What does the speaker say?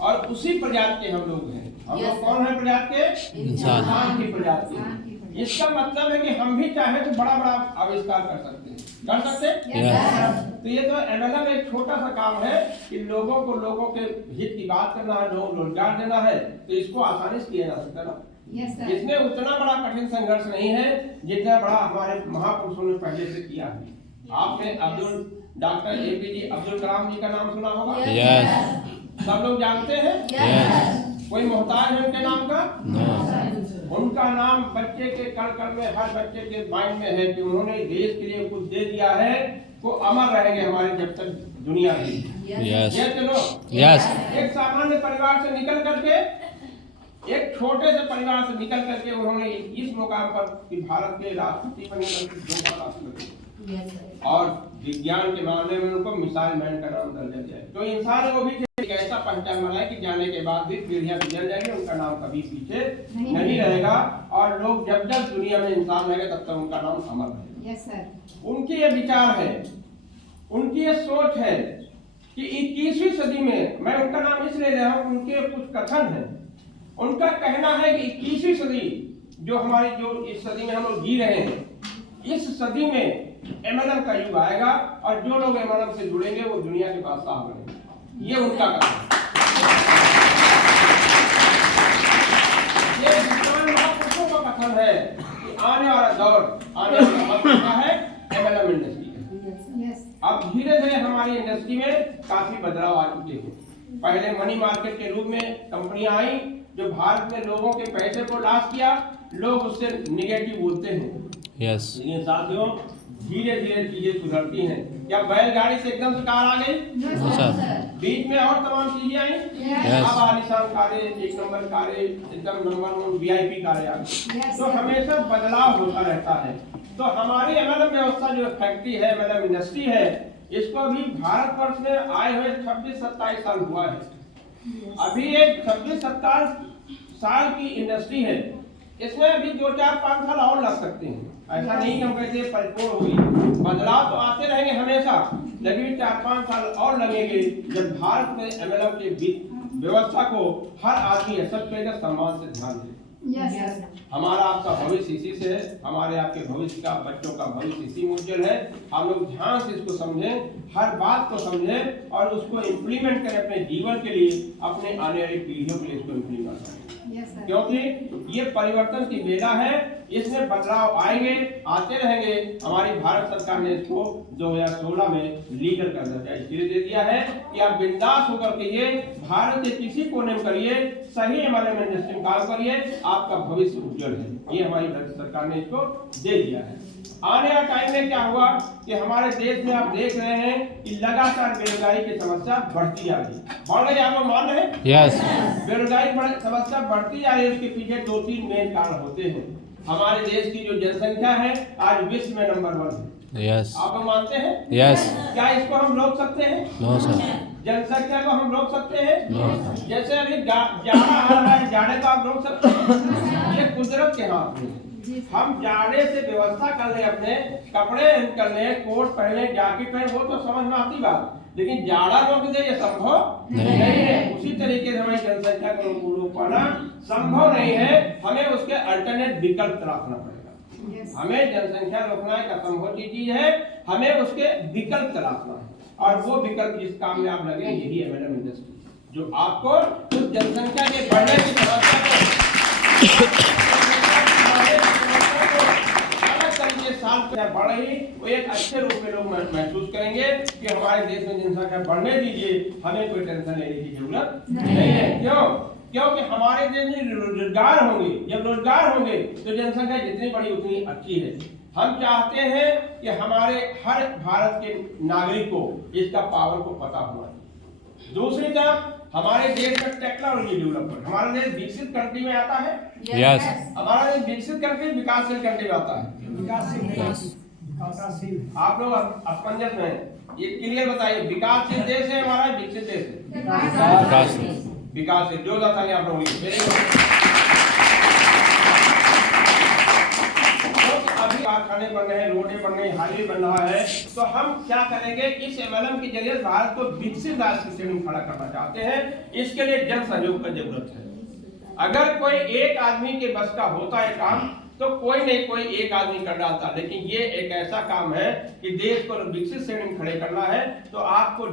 और उसी प्रजाति के हम लोग हैं। हम लोग कौन है प्रजाति के? इंसान की प्रजाति। इसका मतलब है कि हम भी चाहे तो बड़ा बड़ा आविष्कार कर सकते हैं, कर सकते हैं। तो ये तो एमएलएम एक छोटा सा काम है कि लोगों के हित की बात करना है, लोगों को रोजगार देना है, तो इसको आसानी से किया जा सकता है ना। इसमें उतना बड़ा कठिन संघर्ष नहीं है जितना बड़ा हमारे महापुरुषों ने पहले से किया है। आपने डॉक्टर एपीजे अब्दुल कलाम जी का नाम सुना होगा? सब लोग जानते हैं? कोई मोहताज है उनके नाम का? उनका नाम बच्चे के कण में, हर बच्चे के माइंड में है कि उन्होंने देश के लिए कुछ दे दिया है, वो अमर रहेंगे हमारे जब तक दुनिया की। चलो एक सामान्य परिवार से निकल करके, एक छोटे से परिवार से निकल करके उन्होंने इस मुकाम पर कि भारत के राष्ट्रपति बने और विज्ञान के मामले में उनको मिसाइल मैन का नाम दर्जा दिया। तो इंसान वो भी एक ऐसा पहचान बना है कि जाने के बाद भी पीढ़ियां गुजर जाएंगी, उनका नाम कभी पीछे नहीं रहेगा। और लोग जब जब दुनिया में इंसान रहेगा तब तक उनका नाम अमर रहेगा। उनके ये विचार है, उनकी ये सोच है कि 21वीं सदी में, मैं उनका नाम इसलिए ले रहा हूँ, उनके कुछ कथन है। उनका कहना है कि 21वीं सदी जो हमारी, जो इस सदी में हम लोग जी रहे हैं, इस सदी में एमएलएम का युग आएगा और जो लोग एमएलएम से जुड़ेंगे वो दुनिया के बादशाह बनेंगे। ये उनका कथन है। ये महापुरुषों का कथन है कि आने वाला दौर, आने वाला वक्त है एमएलएम इंडस्ट्री का। अब धीरे धीरे हमारी इंडस्ट्री में काफी बदलाव आ चुके हैं। पहले मनी मार्केट के रूप में कंपनियां आई जो भारत में लोगों के पैसे को लॉस किया, लोग उससे निगेटिव बोलते हैं। लेकिन साथियों धीरे धीरे चीजें सुधरती हैं। क्या बैलगाड़ी से एकदम से कार आ गई? बीच में और तमाम चीजें आई। अब आलीशान कारें, एक नंबर कारें, एकदम नंबर 1 वीआईपी कारें आ गई। तो हमेशा बदलाव होता रहता है। तो हमारी एमएलएम व्यवस्था जो फैक्ट्री है, एमएलएम इंडस्ट्री है, इसको अभी भारतवर्ष में आए हुए 26-27 साल हुआ है। अभी एक 26-27 साल की इंडस्ट्री है। इसमें अभी 2-4-5 साल और लग सकते हैं। ऐसा नहीं हम कहते परिपूर्ण होगी, बदलाव तो आते रहेंगे हमेशा, लेकिन 4-5 साल और लगेंगे जब भारत में एमएलएम की व्यवस्था को हर आदमी सबसे सम्मान से ध्यान दे। हमारा आपका भविष्य इसी से है, हमारे आपके भविष्य का, बच्चों का भविष्य इसी में उज्जवल है। हम लोग ध्यान से इसको समझें, हर बात को समझें और उसको इम्प्लीमेंट करें अपने जीवन के लिए, अपने आने वाली पीढ़ियों के लिए इसको इम्प्लीमेंट करें। क्योंकि ये परिवर्तन की बेला है, इसमें बदलाव आएंगे, आते रहेंगे। हमारी भारत सरकार ने इसको 2016 में लीगल का दर्जा इसलिए दे दिया है कि आप बिंदास होकर के ये भारत के किसी कोने में करिए, सही एमएलएम इंडस्ट्री में काम करिए, आपका भविष्य उज्जवल है। ये हमारी भारत सरकार ने इसको दे दिया है। आने वाले टाइम में क्या हुआ कि हमारे देश में आप देख रहे हैं कि लगातार बेरोजगारी की समस्या बढ़ती जा रही है। बढ़ रही है, आप लोग मान रहे हैं? बेरोजगारी समस्या बढ़ती जा रही है। उसके पीछे 2-3 मेन कारण होते हैं। हमारे देश की जो जनसंख्या है आज विश्व में नंबर 1 है। आप लोग मानते हैं? क्या इसको हम रोक सकते हैं? जनसंख्या को हम रोक सकते हैं? जैसे अभी जाड़ा आ रहा है, जाड़े को आप रोक सकते हैं? ये कुदरत के हाथ में। हम जाड़े से व्यवस्था कर ले, अपने कपड़े कर ले, कोट पहने, जैकेट पहने, वो तो समझ में आती बात, लेकिन जाड़ा रोक दे ये संभव नहीं है। उसी तरीके से हमारी जनसंख्या को रोक पाना संभव नहीं है। हमें उसके अल्टरनेट विकल्प तलाशना पड़ेगा। हमें जनसंख्या रोकना एक असंभव चीज है, हमें उसके विकल्प तलाशना है। और वो विकल्प जिस काम में आप लगे यही एमएलएम इंडस्ट्री, जो आपको उस जनसंख्या के बढ़ने की समस्या को बढ़ रही, वो एक अच्छे रूप में लोग महसूस करेंगे कि हमारे देश में जनसंख्या बढ़ने दीजिए, हमें कोई टेंशन लेने की जरूरत नहीं है। क्यों? क्योंकि हमारे देश में रोजगार होंगे, जब रोजगार होंगे तो जनसंख्या जितनी बड़ी उतनी अच्छी है। हम चाहते हैं कि हमारे हर भारत के नागरिक को इसका पावर को पता होना चाहिए। दूसरी तरफ हमारे देश में टेक्नोलॉजी डेवलपमेंट, हमारा देश विकसित कंट्री में आता है। हमारा देश विकसित कंट्री, विकासशील कंट्री में आता है। आप लोग असमंजस में ये क्लियर बताइए, विकासशील देश है हमारा, विकसित देश है? विकासशील। जो बताइए आप लोग। अभी कारखाने बन रहे हैं, रोडें बन रही, हाईवे बन रहा है, तो हम क्या करेंगे, इस एमएलएम के जरिए भारत को विकसित राष्ट्र की श्रेणी में खड़ा करना चाहते हैं। इसके लिए जन सहयोग की जरूरत है। अगर कोई एक आदमी के बस का होता है काम, तो कोई नहीं कोई एक आदमी कर डालता, लेकिन ये एक ऐसा काम है कि देश को विकसित श्रेणी में खड़े करना है, तो आपको